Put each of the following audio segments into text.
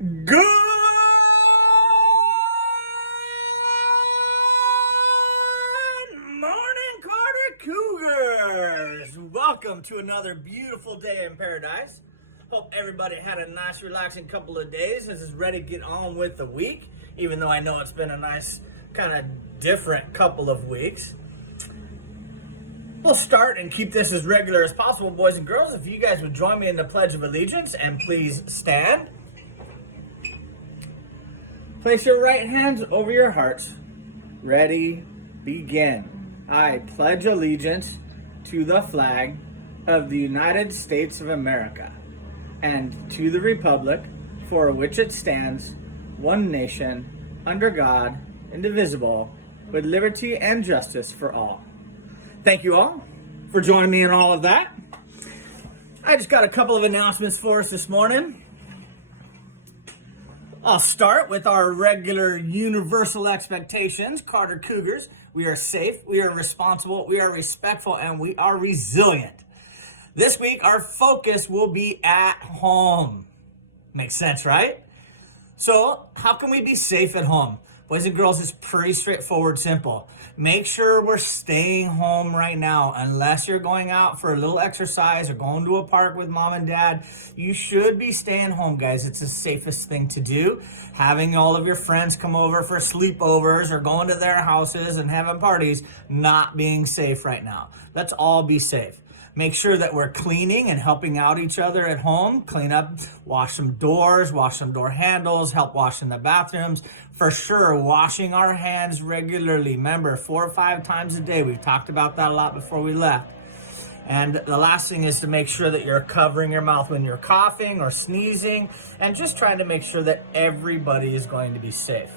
Good morning, Carter Cougars! Welcome to another beautiful day in paradise. Hope everybody had a nice, relaxing couple of days and is ready to get on with the week, even though I know it's been a nice, kind of different couple of weeks. We'll start and keep this as regular as possible, boys and girls. If you guys would join me in the Pledge of Allegiance, and please stand. Place your right hands over your hearts. Ready, begin. I pledge allegiance to the flag of the United States of America and to the republic for which it stands, one nation, under God, indivisible, with liberty and justice for all. Thank you all for joining me in all of that. I just got a couple of announcements for us this morning. I'll start with our regular universal expectations. Carter Cougars, we are safe, we are responsible, we are respectful, and we are resilient. This week, our focus will be at home. Makes sense, right? So, how can we be safe at home? Boys and girls, it's pretty straightforward, simple. Make sure we're staying home right now. Unless you're going out for a little exercise or going to a park with mom and dad, you should be staying home, guys. It's the safest thing to do. Having all of your friends come over for sleepovers or going to their houses and having parties, not being safe right now. Let's all be safe. Make sure that we're cleaning and helping out each other at home. Clean up, wash some doors, wash some door handles, help wash in the bathrooms. For sure, washing our hands regularly. Remember, 4 or 5 times a day. We've talked about that a lot before we left. And the last thing is to make sure that you're covering your mouth when you're coughing or sneezing, and just trying to make sure that everybody is going to be safe.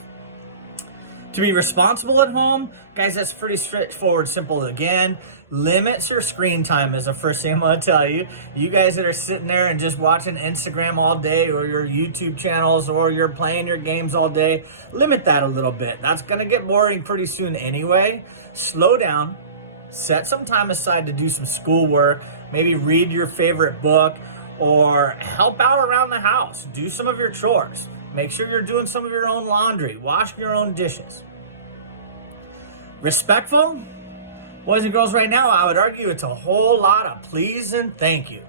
To be responsible at home, guys, that's pretty straightforward, simple. Again, limits your screen time is the first thing I'm going to tell you. You guys that are sitting there and just watching Instagram all day, or your YouTube channels, or you're playing your games all day, limit that a little bit. That's going to get boring pretty soon anyway. Slow down. Set some time aside to do some schoolwork. Maybe read your favorite book or help out around the house. Do some of your chores. Make sure you're doing some of your own laundry. Wash your own dishes. Respectful? Boys and girls, right now, I would argue it's a whole lot of please and thank you.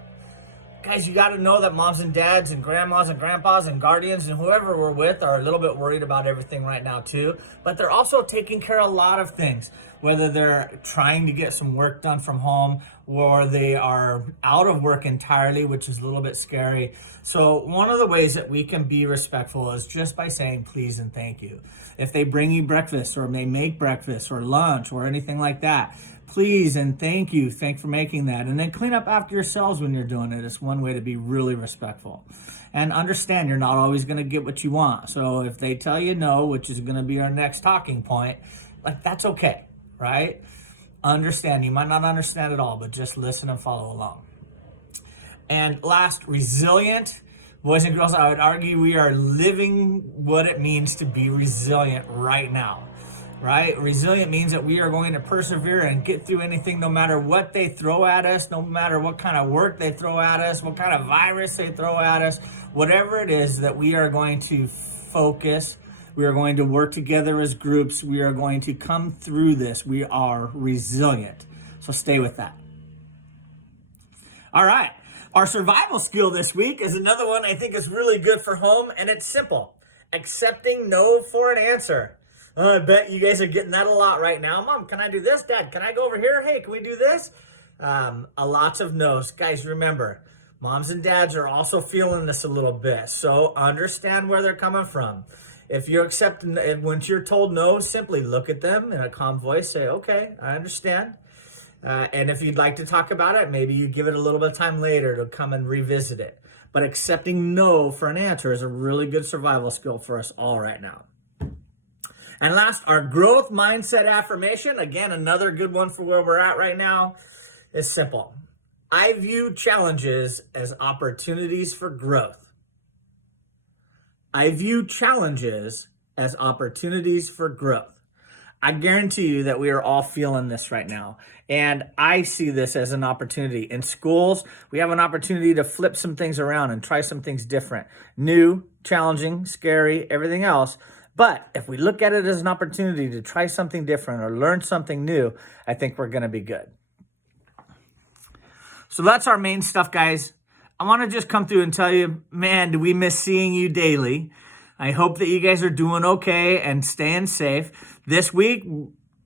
Guys, you got to know that moms and dads and grandmas and grandpas and guardians and whoever we're with are a little bit worried about everything right now too. But they're also taking care of a lot of things, whether they're trying to get some work done from home or they are out of work entirely, which is a little bit scary. So one of the ways that we can be respectful is just by saying please and thank you. If they bring you breakfast or they make breakfast or lunch or anything like that, please and thank you. Thanks for making that. And then clean up after yourselves when you're doing it. It's one way to be really respectful. And understand you're not always going to get what you want. So if they tell you no, which is going to be our next talking point, like that's okay, right? Understand. You might not understand it all, but just listen and follow along. And last, resilient. Boys and girls, I would argue we are living what it means to be resilient right now. Right? Resilient means that we are going to persevere and get through anything no matter what they throw at us, no matter what kind of work they throw at us, what kind of virus they throw at us, whatever it is that we are going to focus. We are going to work together as groups. We are going to come through this. We are resilient. So stay with that. All right. Our survival skill this week is another one I think is really good for home, and it's simple. Accepting no for an answer. I bet you guys are getting that a lot right now. Mom, can I do this? Dad, can I go over here? Hey, can we do this? Lots of no's. Guys, remember, moms and dads are also feeling this a little bit. So understand where they're coming from. If you're accepting, once you're told no, simply look at them in a calm voice. Say, okay, I understand. And if you'd like to talk about it, maybe you give it a little bit of time later to come and revisit it. But accepting no for an answer is a really good survival skill for us all right now. And last, our growth mindset affirmation. Again, another good one for where we're at right now. Is simple. I view challenges as opportunities for growth. I view challenges as opportunities for growth. I guarantee you that we are all feeling this right now. And I see this as an opportunity. In schools, we have an opportunity to flip some things around and try some things different. New, challenging, scary, everything else. But if we look at it as an opportunity to try something different or learn something new, I think we're going to be good. So that's our main stuff, guys. I want to just come through and tell you, man, do we miss seeing you daily. I hope that you guys are doing okay and staying safe. This week,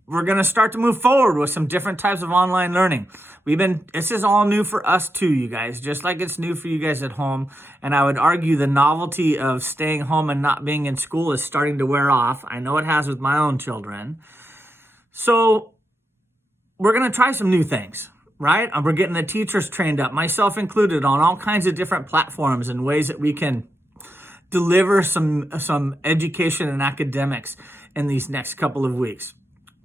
we're going to start to move forward with some different types of online learning. This is all new for us too, you guys, just like it's new for you guys at home. And I would argue the novelty of staying home and not being in school is starting to wear off. I know it has with my own children. So we're going to try some new things, right? And we're getting the teachers trained up, myself included, on all kinds of different platforms and ways that we can deliver some education and academics in these next couple of weeks.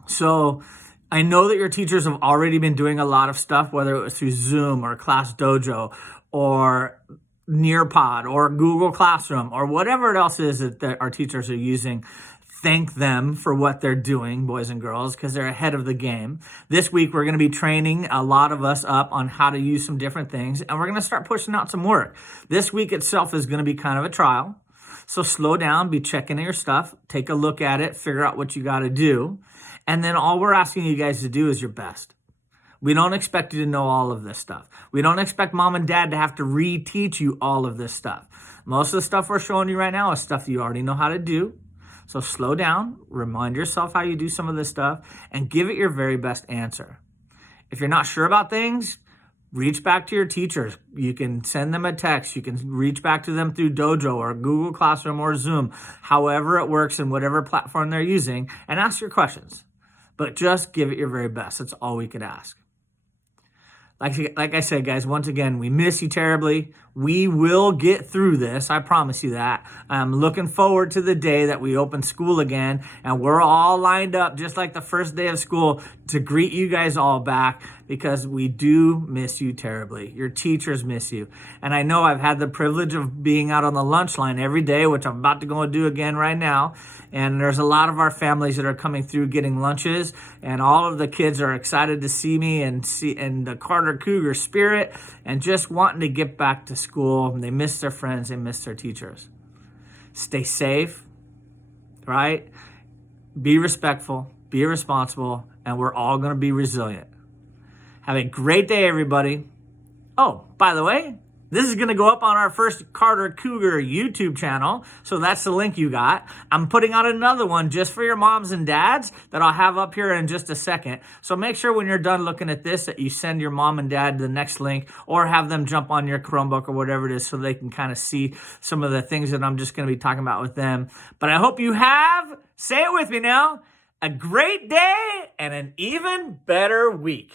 So I know that your teachers have already been doing a lot of stuff, whether it was through Zoom or Class Dojo or Nearpod or Google Classroom or whatever else is that our teachers are using. Thank them for what they're doing, boys and girls, because they're ahead of the game. This week, we're going to be training a lot of us up on how to use some different things, and we're going to start pushing out some work. This week itself is going to be kind of a trial. So slow down, be checking your stuff, take a look at it, figure out what you got to do. And then all we're asking you guys to do is your best. We don't expect you to know all of this stuff. We don't expect mom and dad to have to reteach you all of this stuff. Most of the stuff we're showing you right now is stuff that you already know how to do. So slow down, remind yourself how you do some of this stuff, and give it your very best answer. If you're not sure about things, reach back to your teachers. You can send them a text. You can reach back to them through Dojo or Google Classroom or Zoom, however it works and whatever platform they're using, and ask your questions. But just give it your very best. That's all we could ask. Like I said, guys, once again, we miss you terribly. We will get through this. I promise you that. I'm looking forward to the day that we open school again, and we're all lined up just like the first day of school to greet you guys all back, because we do miss you terribly. Your teachers miss you. And I know I've had the privilege of being out on the lunch line every day, which I'm about to go and do again right now. And there's a lot of our families that are coming through getting lunches, and all of the kids are excited to see me and the Carter Cougar spirit and just wanting to get back to school. They miss their friends, they miss their teachers. Stay safe, right? Be respectful, be responsible, and we're all going to be resilient. Have a great day, everybody. Oh, by the way, this is going to go up on our first Carter Cougar YouTube channel, so that's the link you got. I'm putting out another one just for your moms and dads that I'll have up here in just a second. So make sure when you're done looking at this that you send your mom and dad the next link, or have them jump on your Chromebook or whatever it is so they can kind of see some of the things that I'm just going to be talking about with them. But I hope you have, say it with me now, a great day and an even better week.